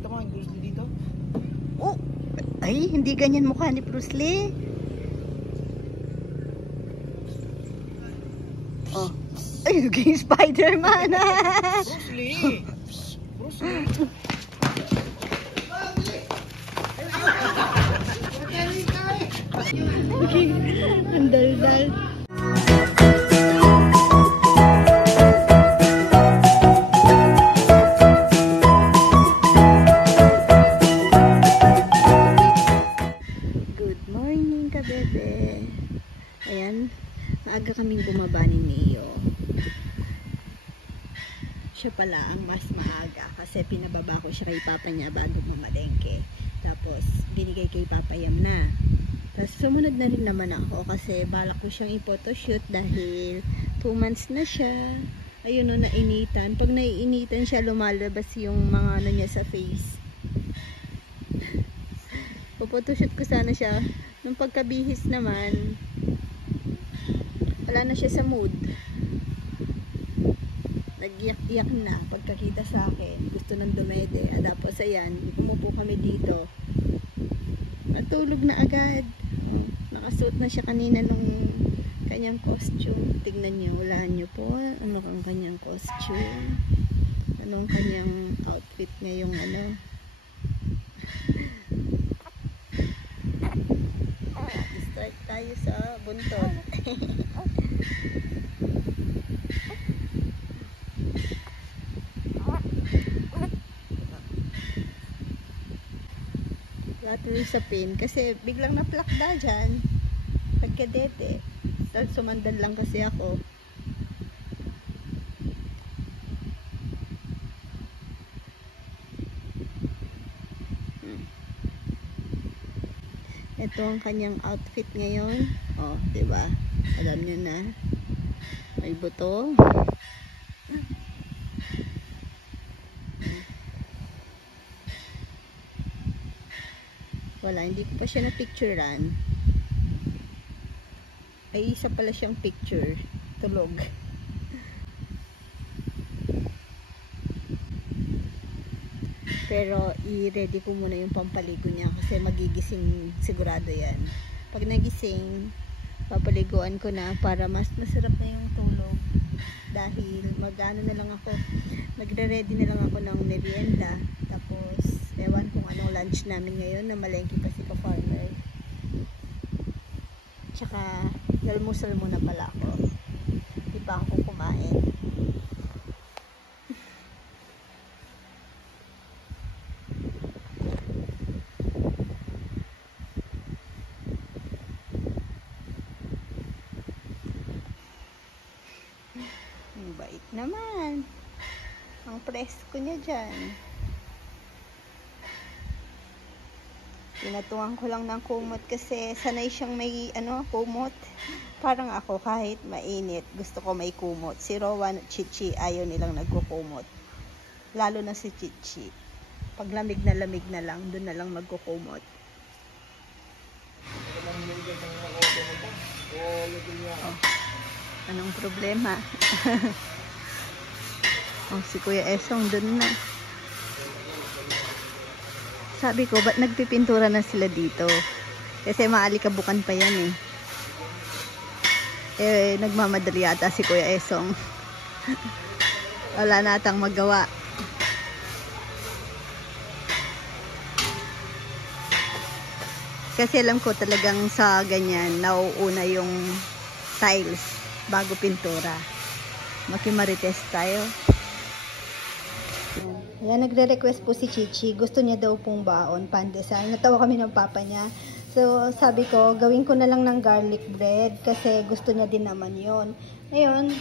Kita mo yung Bruce Lee dito? Oh! Ay, hindi ganyan mukha ni Bruce Lee. Oh. Ay, naging Spider-Man. Bruce Lee! Bruce Lee! Ang dal-dal. Good morning, kabebe. Ayan, maaga kaming bumaba ni Neo. Siya pala ang mas maaga kasi pinababa ko siya kay papa niya bago mamalengke. Tapos binigay kay Papa Yam na. Tapos sumunod na rin naman ako kasi balak ko siyang i-photoshoot dahil 2 months na siya. Ayun o, nainitan. Pag naiinitan siya, lumalabas yung mga ano niya sa face. Photoshoot ko sana siya. Nung pagkabihis naman, wala na siya sa mood. Nag-iyak-iyak na pagkakita sa akin. Gusto nang dumede. Tapos ayan, umupo kami dito. Natulog na agad. Oh, nakasuot na siya kanina nung kanyang costume. Tignan niyo, hulaan niyo po. Ano ang kanyang costume? Anong kanyang outfit ngayong ano? Start tayo sa buntot. Tuloy sa pin kasi biglang naplakda dyan pagkadete. Tapos sumandan lang kasi ako. Ito ang kanyang outfit ngayon. Oh, diba? Alam nyo na. May buto. Wala, hindi ko pa siya na-picturean. Ay, isa pala siyang picture. Tulog. Pero, i-ready ko muna yung pampaligo niya kasi magigising sigurado yan. Pag nagising, papaliguan ko na para mas masarap na yung tulog. Dahil mag-ano na lang ako, magre-ready na lang ako ng merienda. Tapos, ewan kung anong lunch namin ngayon na malengke kasi pa farmer. Tsaka, almusal muna pala ako. Di pa ako kumain. Ang bait naman. Ang presko niya dyan. Pinatuan ko lang ng kumot kasi sanay siyang may kumot. Parang ako kahit mainit, gusto ko may kumot. Si Rowan at Chichi ayaw nilang nagkukumot. Lalo na si Chichi. Pag lamig na lang, doon na lang magkukumot. Oh. Anong problema? Oh, si Kuya Esong doon na. Sabi ko, ba't nagpipintura na sila dito? Kasi maalikabukan pa yan eh. Nagmamadali ata si Kuya Esong. Wala natang magawa. Kasi alam ko talagang sa ganyan, nauuna yung tiles bago pintura. Makimarites tayo. Ayan, nagre-request po si Chichi. Gusto niya daw pong baon, pandesal. Natawa kami ng papa niya. So, sabi ko, gawin ko na lang ng garlic bread kasi gusto niya din naman yon. Ngayon,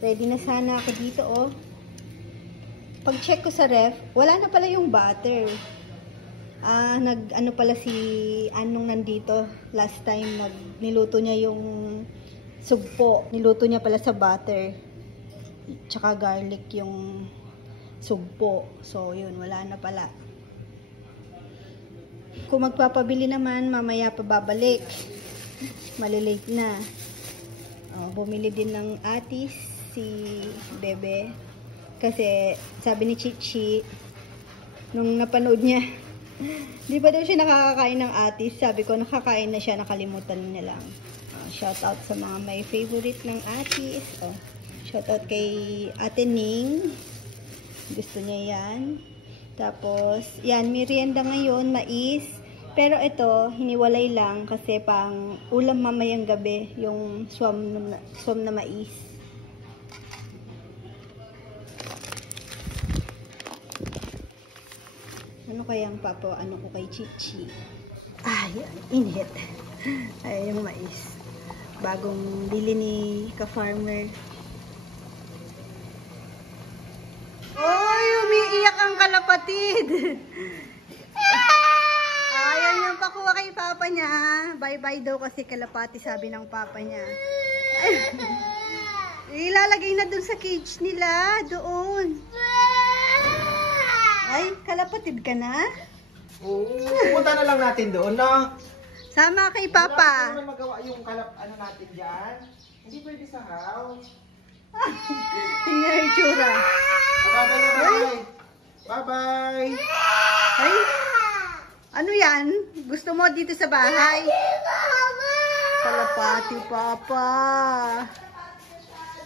ready na sana ako dito, oh. Pag-check ko sa ref, wala na pala yung butter. Ano pala si Anong nandito. Last time, niluto niya yung sugpo. Niluto niya pala sa butter. Tsaka garlic yung sugpo. So, yun, wala na pala. Kung magpapabili naman, mamaya pa babalik. Malilate na. Bumili din ng atis si Bebe. Kasi, sabi ni Chichi, Nung napanood niya. Di pa daw siya nakakakain ng atis. Sabi ko, nakakain na siya, nakalimutan niya lang. Shout out sa mga may favorite ng atis. Shout out kay Ate Ning. Gusto niya yan. Tapos, yan, merienda ngayon, mais. Pero ito, hiniwalay lang kasi pang ulam mamayang gabi, yung swam na mais. Ano kayang ano ko kay Chichi? Ay, init. Ay, yung mais. Bagong bili ni ka-farmer. Oy, umiiyak ang kalapatid. Ayaw niyang pakuha kay papa niya. Bye-bye daw kasi kalapati, sabi ng papa niya. Ay, ilalagay na dun sa cage nila. Doon. Ay, kalapatid ka na? Oo, punta na lang natin doon, no? Sama kay papa. Wala na magawa yung natin dyan. Hindi pwede sa house. Tingnan yung itsura. Bye-bye na, bye. Bye-bye. Ay, ano yan? Gusto mo dito sa bahay? Kalapati, papa.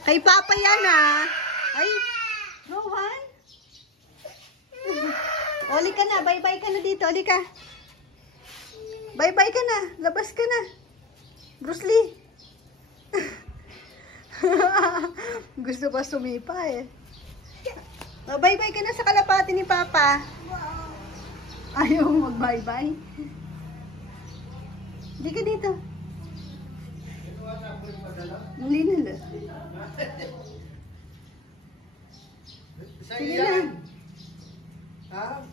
Kay papa yan, ah. Ay, Rowan. Oli ka na, bye-bye ka na dito. Oli ka. Bye-bye ka na. Labas ka na. Bruce Lee. Gusto pa sumipa eh. Bye-bye ka na sa kalapati ni Papa. Ayaw mag-bye-bye. Hindi ka dito. Muli na lang. Sige na. Ha?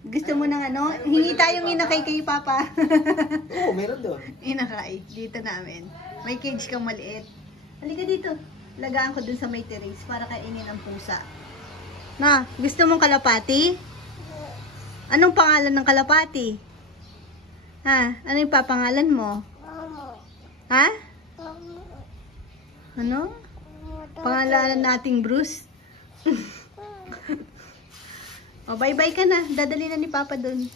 Gusto mo ng ano? Hingi tayong inakay kay Papa. Oo, meron doon. Inakay. Dito namin. May cage kang maliit. Halika dito. Lagaan ko dun sa may terrace para kainin ang pusa. Na, gusto mong kalapati? Anong pangalan ng kalapati? Ha? Ano yung papangalan mo? Ha? Ano? Pangalan nating Bruce? O, bye-bye ka na. Dadali na ni Papa dun.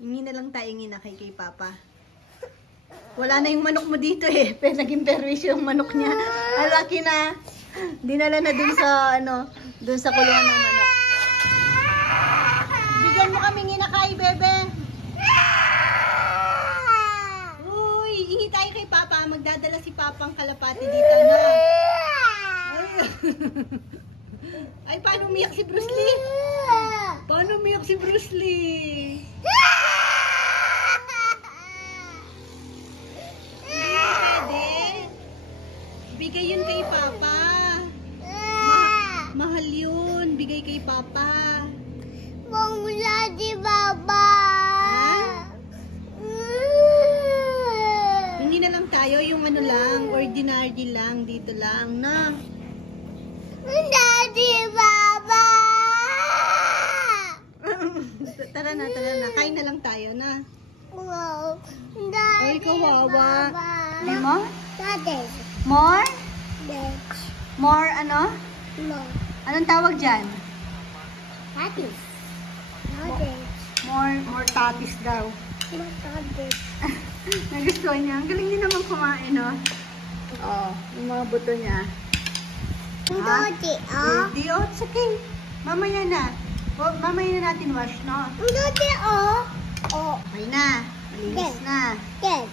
Hingi na lang tayong inakay kay Papa. Wala na yung manok mo dito eh. Pero naging perwisyo yung manok niya. Alaki na. Dinala na dun sa, dun sa kulungan ng manok. Bigyan mo kaming inakay, bebe. Uy, hingi tayo kay Papa. Magdadala si Papang kalapati dito na. Ay, paano umiyak si Bruce Lee? Paano umiyak si Bruce Lee? Bigay yun kay Papa. Mahal yun. Bigay kay Papa. Wala di Papa. Hindi na lang tayo yung lang, ordinary lang, dito lang, na. Daddy Papa. Tara na. Kain na lang tayo, na. Wow. Ay, Daddy kawawa. Papa. Ano mo? Daddy. More? Daddy. More, ano? No. Anong tawag dyan? Daddy. Daddy. More tatis daw. Daddy. Nagustuhan niya. Ang galing din naman kumain, no? Oo, yung mga buto niya. Daddy, oh. Hindi, oh, it's okay. Mamaya na. Oh, mamaya na natin wash, no? Daddy, oh. Oh. Okay na. Malinis na. Daddy.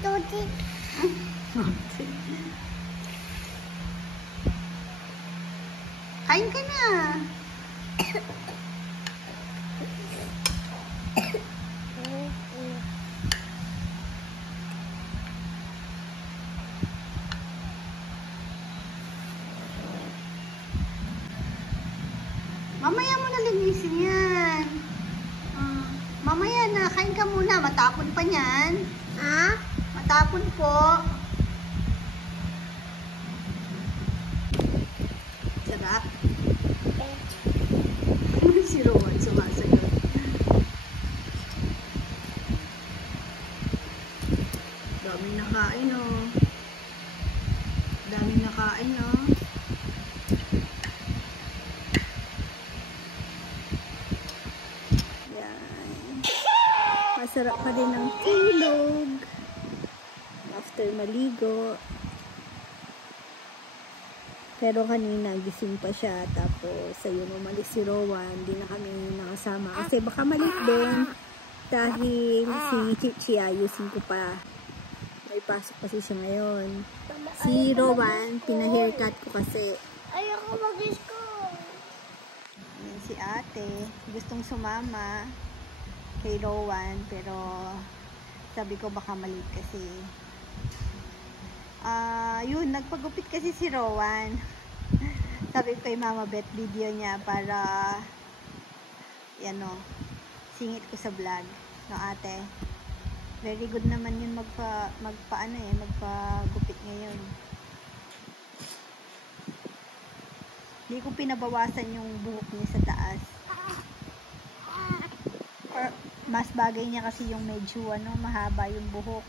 Daddy. Kain ka na. Mamaya mo na linisin yan. Mamaya na, kain ka muna. Matapon pa niyan. Ah? Matapon po. Sarap. Si Rowan sumasayaw. sarap pa rin ng tulog. After maligo. Pero kanina gising pa siya. Tapos ayun, umalis si Rowan. Hindi na kami nakasama. Kasi baka malit din. Dahil si Chichi ayusin ko pa. May pasok kasi siya ngayon. Si Rowan, pina-haircut ko kasi. Ayoko mag-school. Ayan si ate. Gustong sumama kay Rowan. Pero sabi ko baka malit kasi. Yun, nagpagupit kasi si Rowan. Sabi ko kay Mama Beth, video niya para yan o, singit ko sa vlog. No ate? Very good naman yun magpagupit ngayon. Hindi ko pinabawasan yung buhok niya sa taas. Or, mas bagay niya kasi yung medyo mahaba yung buhok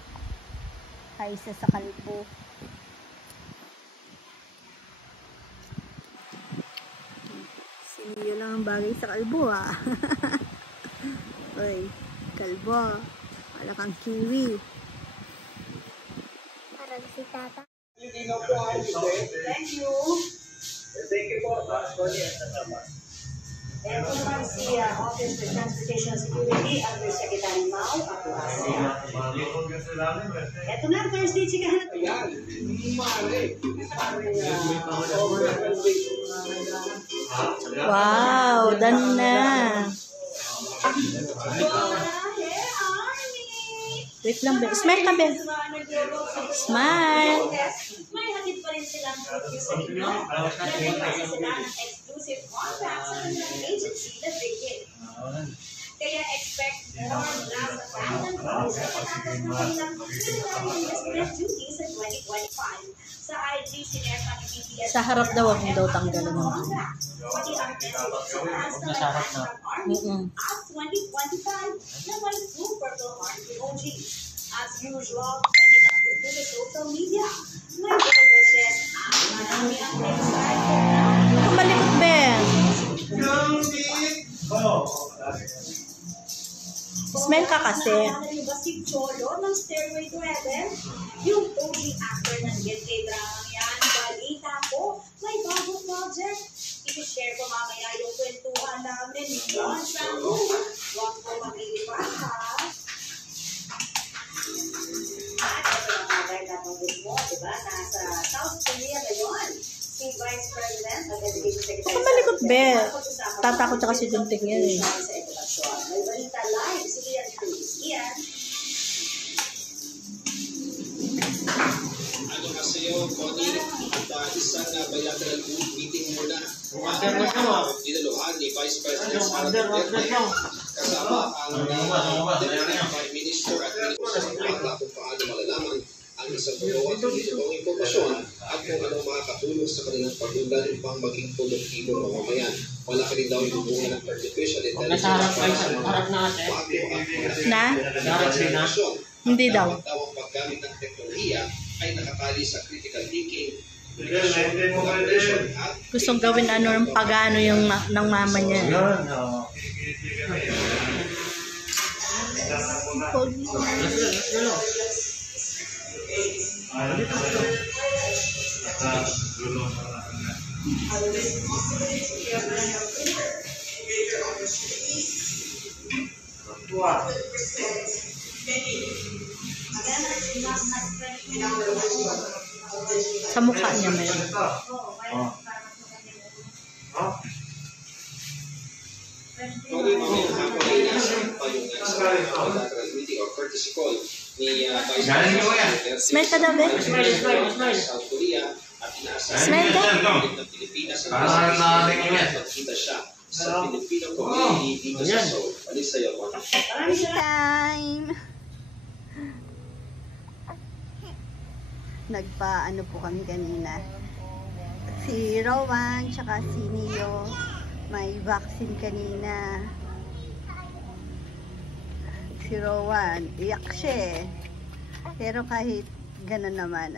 kaysa sa kalbo. Siniyo lang ang bagay sa kalbo Oy, kalbo. Wala kang kiwi. Parang si tata. Hindi na po ang Thank you. Thank you po. Ito naman si Office of Transportation Security, Undersecretary Mau Apuaso. Ito na, Thursday, chikahan. Wow, done na. Wait lang, Bel. Smile ka, Bel. Smile. May hatid pa rin silang review sa inyo. Nagpapasa sila ng exclusive contracts sa kanilang agency na Bigit. Kaya expect more blast of fans and calls sa pagkatapos ng kanilang military duty sa 2025. Sa IG, sinerta ni BTS Sa harap daw, huwag mo daw tanggalin mo. pati ang message sa fans na Army at 2025 na may full Purple Heart emoji. As usual, trending ang grupo sa social media. May bold at marami ang excited na Kumalikot, Bel. Smile ka kasi. Naalala ba si Cholo ng Stairway to Heaven? Yung OG actor ng UK drama yan. Balita ko, may bagong project. I-share ko mamaya yung kwentuhan namin. Yon sa huwag ko maglilipat ha. At ito ang mga nabanggit mo, diba? Nasa South Korea ngayon. Si Vice President ng Education Secretary. Kumalikot, Bel. Tatakot siya kasi dunting yan eh. Sa edukasyon. May balita live si Ian Cruz. Ian. Ano kasi yung Connie, isang bilateral meeting muna. Dinaluhan ni Vice President Sara Duterte kasama ang Deputy Prime Minister at Minister kung paano malalaman ang isang totoo at hindi totoong impormasyon at kung anong makakatulong sa kanilang pag-undan upang maging produktibo ng mamamayan. Malaki rin daw yung hubungan ng artificial intelligence para sa mga bago at Na? Hindi daw. ang paggamit ng teknolohiya ay nakatali sa critical thinking, Gustong gawin yung pagano yung ng mama niya. Sa mukha niya mayroon. Smile ka daw, Ben. Smile ka. Sa Pilipino community dito sa Seoul. Alis sa'yo mo. Time! Nagpa-ano po kami kanina. Si Rowan, tsaka si Neo, may vaccine kanina. Si Rowan, iyak siya eh. Pero kahit gano'n naman,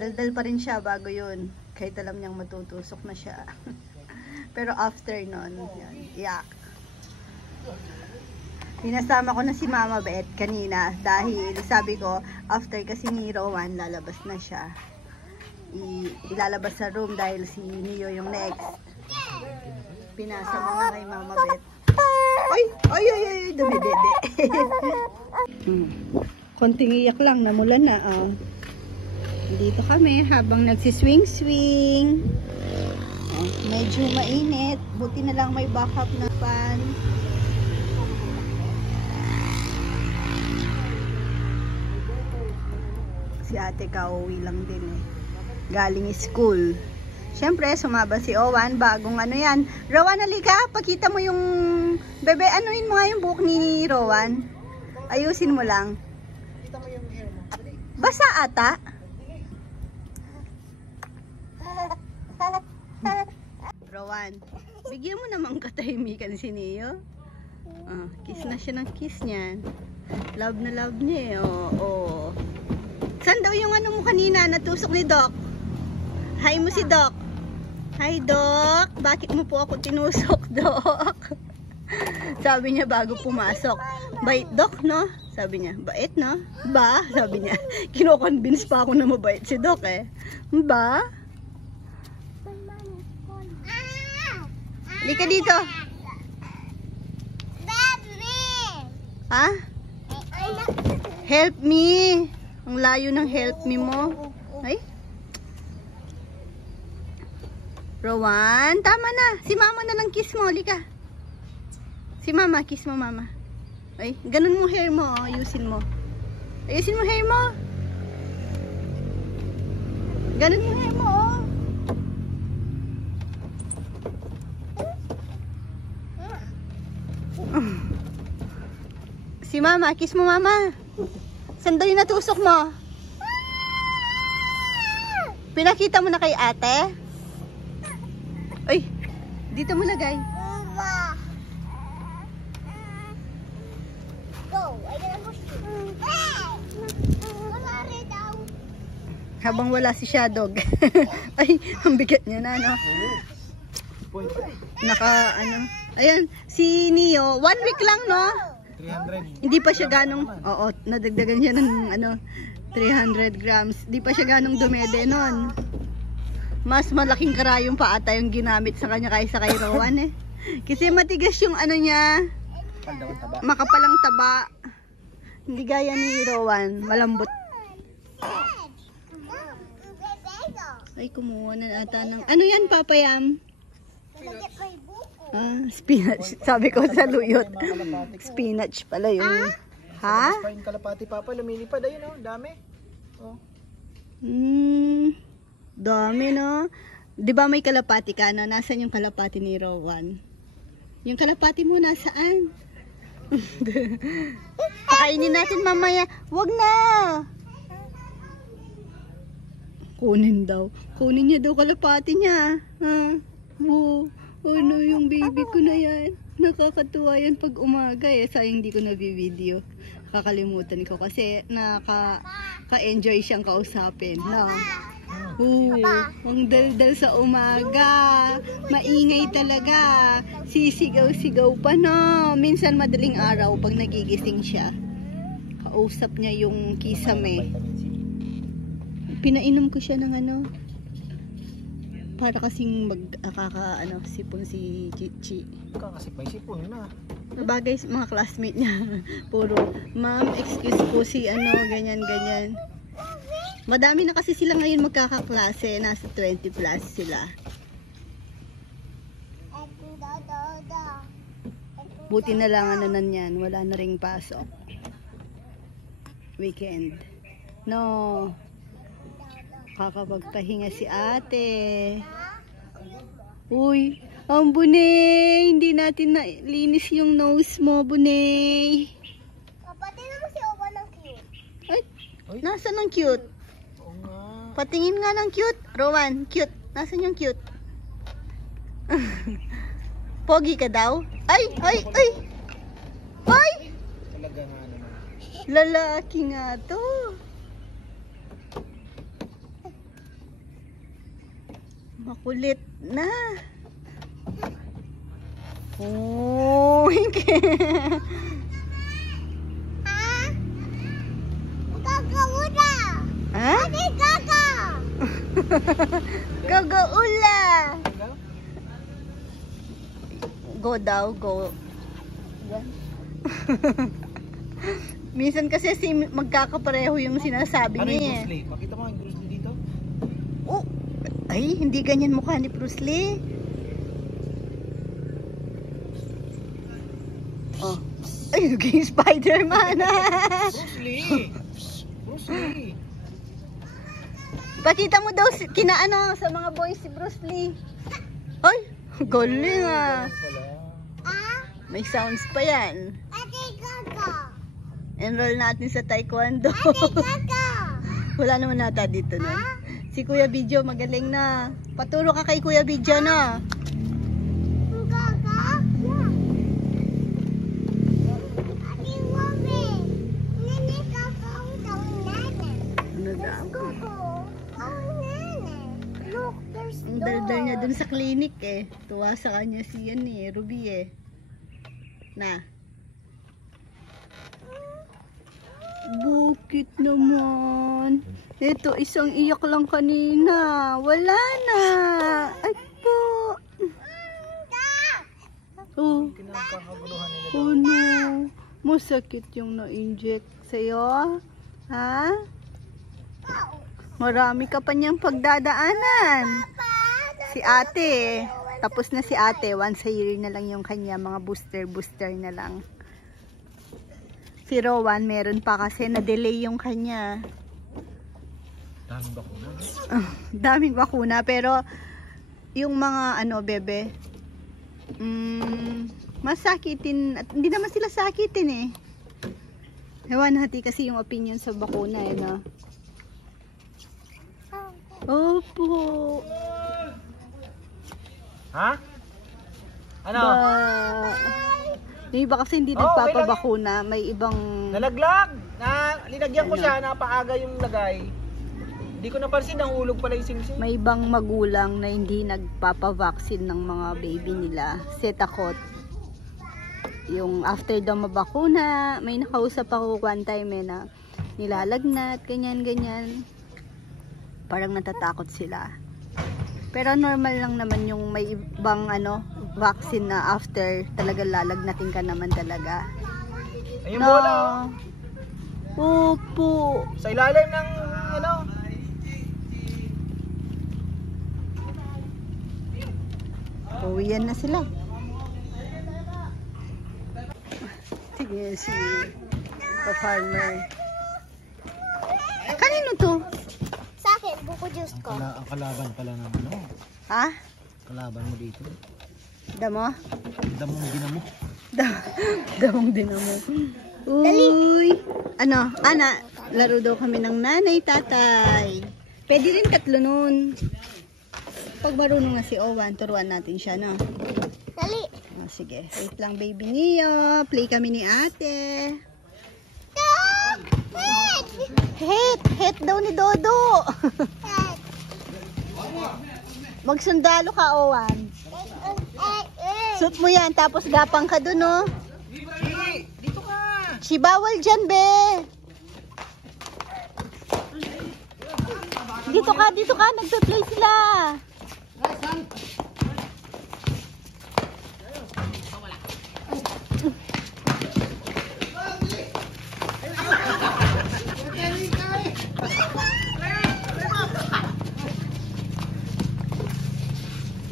daldal pa rin siya bago yun. Kahit alam niyang matutusok na siya. Pero after nun, yan, iyak. Pinasama ko na si Mama Beth kanina dahil sabi ko, after kasi ni Rowan, lalabas na siya. Ilalabas sa room dahil si Neo yung next. Pinasa mo na kay Mama Beth. Ay, dumidede. Konting iyak lang, namulan na. Dito kami habang nagsiswing-swing. Medyo mainit. Buti na lang may backup na fan. Si ate kauwi lang din eh. Galing school. Siyempre, sumaba si Owan. Bagong ano yan. Rowan, halika. Pakita mo yung bebe. Anuin mo nga yung buhok ni Rowan. Ayusin mo lang. Basa ata. Rowan, bigyan mo namang katahimikan si Neo. Kiss na siya ng kiss niyan. Love na love niya eh. Oh. Saan daw yung ano mo kanina? Natusok ni Doc. Hi mo si Doc. Hi Doc. Bakit mo po ako tinusok, Doc? Sabi niya bago pumasok. Bait Doc, no? Sabi niya, bait, no? Ba? Sabi niya. Kino-convince pa ako na mabait si Doc eh. Ba? Lika dito. Ha? Help me. Ang layo ng help me mo. Ay? Rowan, tama na. Si Mama na lang kiss mo. Lika. Si Mama, kiss mo Mama. Ay, ganun mo hair mo. Ayusin mo. Ayusin mo hair mo. Ganun mo hair mo. Si Mama, kiss mo Mama. Sandali natusok mo. Pinakita mo na kay ate? Ay, dito mo lagay. Habang wala si Shadog. Ay, ang bigat niya na, no? Ayan, si Neo, 1 week lang, no? 300. Hindi pa siya ganong, nadagdagan siya ng 300 grams. Hindi pa siya ganong dumede nun. Mas malaking karayong pa ata yung ginamit sa kanya kaysa kay Rowan eh. Kasi matigas yung ano niya, makapalang taba. Hindi gaya ni Rowan, malambot. Ay, kumuha na ata ng, ano yan papayam? Spinach. Sabi ko sa luyot. Spinach pala yun. Ha? Pa yung kalapati papa, lumilipad. Ayun oh, dami. Oh. Dami no. 'Di ba may kalapati ka no? Nasaan yung kalapati ni Rowan? Yung kalapati mo nasaan? Pakainin natin mamaya. Wag na. Kunin daw. Kunin niya daw kalapati niya. Ha? Ano yung baby ko na yan? Nakakatuwa yan pag umaga eh. Sayang hindi ko na-video. Kakalimutan ko kasi ka-enjoy siyang kausapin. No? Ang daldal sa umaga. Maingay talaga. Sisigaw-sigaw pa no. Minsan madaling araw pag nagigising siya. Kausap niya yung kisame. Pinainom ko siya ng para kasing sipon si Chichi. Kakasipay sipon na. Bagay mga classmate niya. Puro, ma'am, excuse po si ganyan. Madami na kasi sila ngayon magkakaklase. Nasa 20 plus sila. Buti na lang nanyan. Wala na ring pasok. Weekend. No. Kakapagpahinga si ate. Uy, ang Bunay. Hindi natin nalinis yung nose mo, Bunay. Patingin mo si Owa ng cute. Ay, nasaan ang cute? Oo nga. Patingin nga ng cute. Rowan, cute. Nasaan yung cute? Pogi ka daw? Ay! Ay! Talaga nga naman. Lalaki nga to. Makulit na. Go, go, ula! Go daw, go. Minsan kasi magkakapareho yung sinasabi Ano yung niya. Bruce Lee? Makita mo yung Bruce Lee dito? Oh, ay, hindi ganyan mukha ni Bruce Lee. Oh. Ay, naging Spider-Man. Bruce Lee! Bruce Lee! Pakita mo daw kinaano sa mga boys si Bruce Lee. Ay, galing ah. May sounds pa yan. Ate Kaka. Enroll natin sa taekwondo. Ate Kaka. Wala naman nata dito na. Si Kuya Bidyo magaling na. Paturo ka kay Kuya Bidyo na. Kaka? Ate Wabe. Nene Kaka ang tawin natin. Ano daw? Kaka. Ang nene. Look, there's Ang daldal niya dun sa clinic eh. Tuwa sa kanya si yan eh, Ruby eh. Na. Bukit naman. Ito, isang iyak lang kanina. Wala na. Ay po. Oh. Kinakakaguluhan nila. Oh no. Masakit yung na-inject sa'yo. Ha? Marami ka pa niyang pagdadaanan. Si ate. Tapos na si ate. Once a year na lang yung kanya. Mga booster na lang. Si Rowan, meron pa kasi na-delay yung kanya. Daming bakuna. Daming bakuna. Pero yung mga ano, bebe, masakitin. At hindi naman sila sakitin eh. Ewan hati kasi yung opinion sa bakuna eh, no? Opo. Ha? Ano? Yung iba kasi hindi Oh, nagpapabakuna. May ibang... Nalaglag! Linagyan ko Ano? siya, napaaga yung lagay. Hindi ko napansin, nahulog pala yung singsing. May ibang magulang na hindi nagpapavaksin ng mga baby nila. Setakot. Yung after daw mabakuna, may nakausap ako one time eh na nilalagnat, ganyan. Parang natatakot sila. Pero normal lang naman yung may ibang ano, vaccine na after talaga lalagnatin ka naman talaga. Ayun bola. Opo. Sa ilalim ng ano. Uwian na sila. Sige, si pa-farmer. Kanino to? Sa akin, buko juice ko. Ang kalaban pala ng ano. Ha? Kalaban mo dito. Damo? Damong dinamo. Damong dinamo. Uy! Ano? Ana, laro daw kami ng nanay, tatay. Pwede rin tatlo nun. Pag marunong na si Owan, turuan natin siya, no? Dali. Oh, sige, wait lang baby niyo. Play kami ni ate. Stop! Head! Het daw ni Dodo. Head! Magsundalo ka, Owan. Suot mo yan, tapos gapang ka dun, no? Dito ka. Si bawal dyan, be. Dito ka, nagpe-play sila.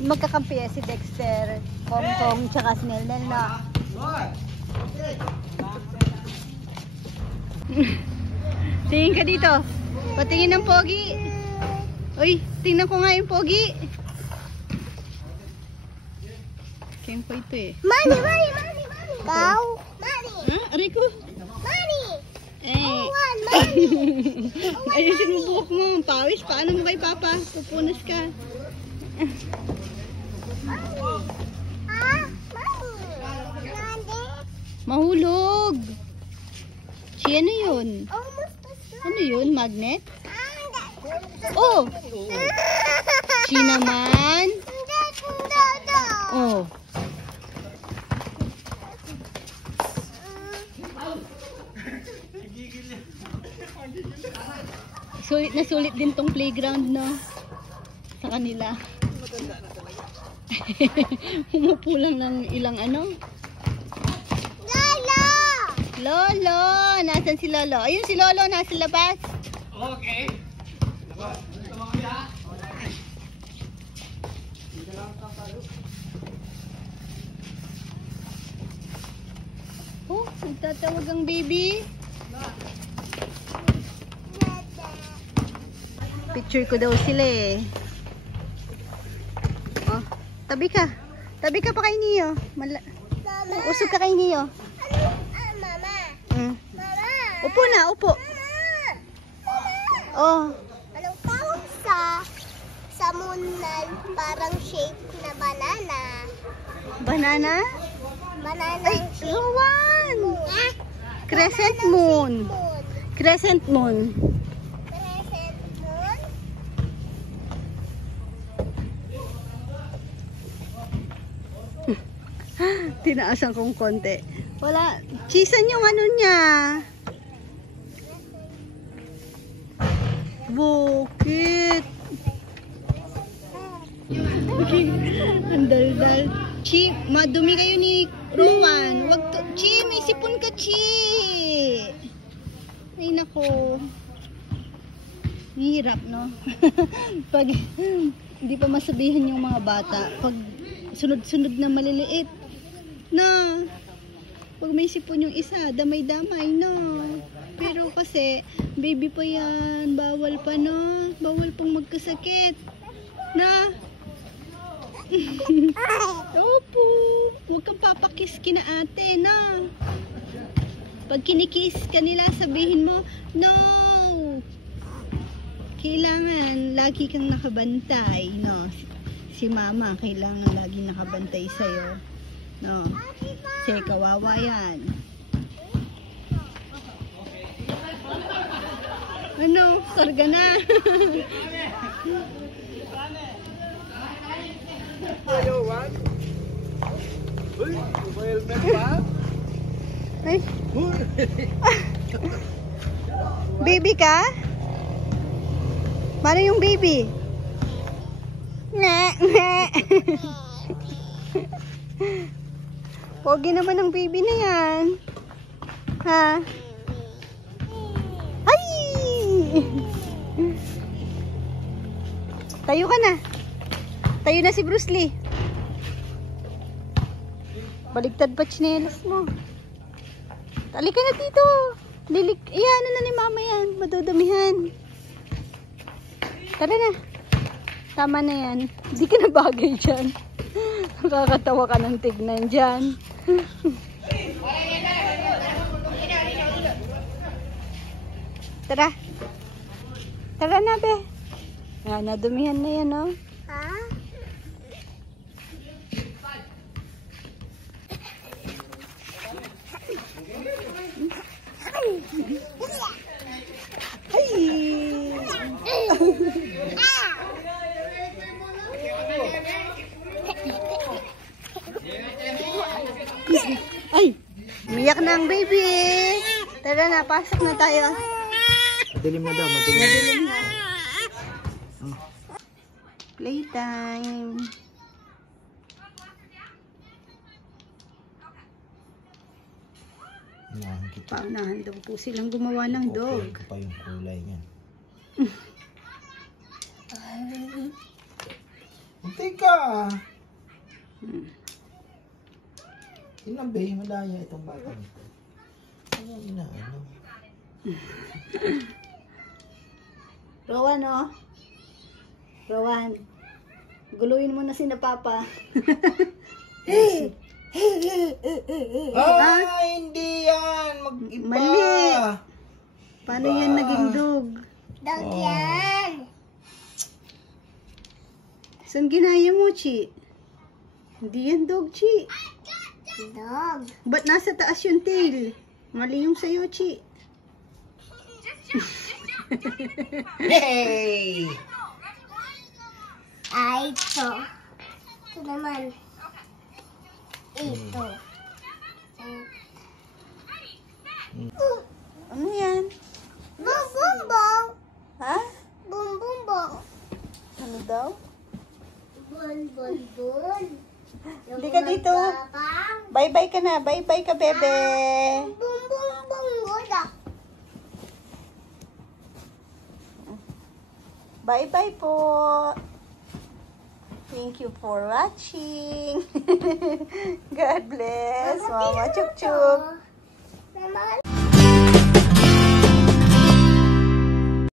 Magkakampi si Dexter, Kong, tsaka si Nelnel na. Tingin ka dito. Patingin ng pogi. Uy, tingnan ko nga yung pogi. Kaya ko ito eh. Mani! Cow! Mani! Ha? Aray ko. Mani! Eh. Owan! Mani! Ayusin mo buhok mo. Pawis. Paano mo kay Papa? Pupunas ka. Ah! Mani! Nande! Mahulog. Si ano yun? Almost the sun! Ano yun? Magnet? Anda! Oh! Si naman? Oh. Sulit na sulit din tong playground, no? sa kanila. Umupo lang ng ilang ano. Lolo! Lolo! Nasaan si Lolo? Ayun si Lolo, nasa labas. Okay. Oh, nagtatawag ang baby. Picture ko daw sila eh. Oh, tabi ka. Tabi ka pa kay Neo. Mama! Usog ka kay Neo. Mama! Mm. Mama! Upo na, upo. Oh, Anong tawag sa moon na parang shape na banana? banana? Banana Ay, shape. Rowan! Ah, Crescent moon. moon. Crescent moon. Crescent moon? Tinaasan kong konti. Wala. Chisan yung ano niya. Bukit. Ang dal-dal. Chi, madumi kayo ni Rowan. Wag to. Chi, may sipon ka, Chi. Ay, nako. Hirap, no? Pag hindi pa masabihan yung mga bata, pag sunod-sunod na maliliit, na pag may sipon yung isa, damay-damay, no? Pero kasi, baby pa yan, bawal pa, no? Bawal pang magkasakit, na? Opo, huwag kang papakis kina ate, na? Pag kinikis ka nila, sabihin mo, no! Kailangan lagi kang nakabantay, no? Si mama, kailangan lagi nakabantay sa'yo, no? Kasi kawawa yan. Ano? Karga na. Ayaw, what? Uy, may helmet pa? Ay, baby ka? Mano yung baby? Pogi naman ang baby na yan. Ha? Ay! Tayo ka na. Tayo na si Bruce Lee. Baligtad pa tsinelas mo. Tali ka na dito. Iyan na ni mama yan. Madudumihan. Tara na. Tama na yan. Hindi ka na bagay dyan. Nakakatawa ka ng tignan dyan. Tara. Tara na, be. Yan, nadumihan na yan, no? Ha? Ay! Umiyak na ang baby! Tara na, pasok na tayo. Madilim na daw, madilim. Madilim na. Playtime. Paunahan daw po silang gumawa ng dog. Ito pa yung kulay niya. Teka! Inabi, malaya itong bata nito. Ano inaano? Rowan, oh. Rowan. Guluhin mo na si na Papa. Ah, hindi yan! Mag-iba! Mali. Paano yan naging dog? Dog yan. Saan ginaya mo, Chi? Hindi yan dog, Chi. Dog. Ba't nasa taas yung tail? Mali yung sayo, Chi. Hey! Ay, ito. Ito naman. Ito. Ano yan? Bum bum bum. Ha? Bum bum bum. Ano daw? Bun-bun. Hindi ka dito. Bye-bye ka na. Bye-bye ka, bebe. Bum-bum-bum. Bye-bye po. Thank you for watching. God bless. Mama Chuk Chuk. Mama,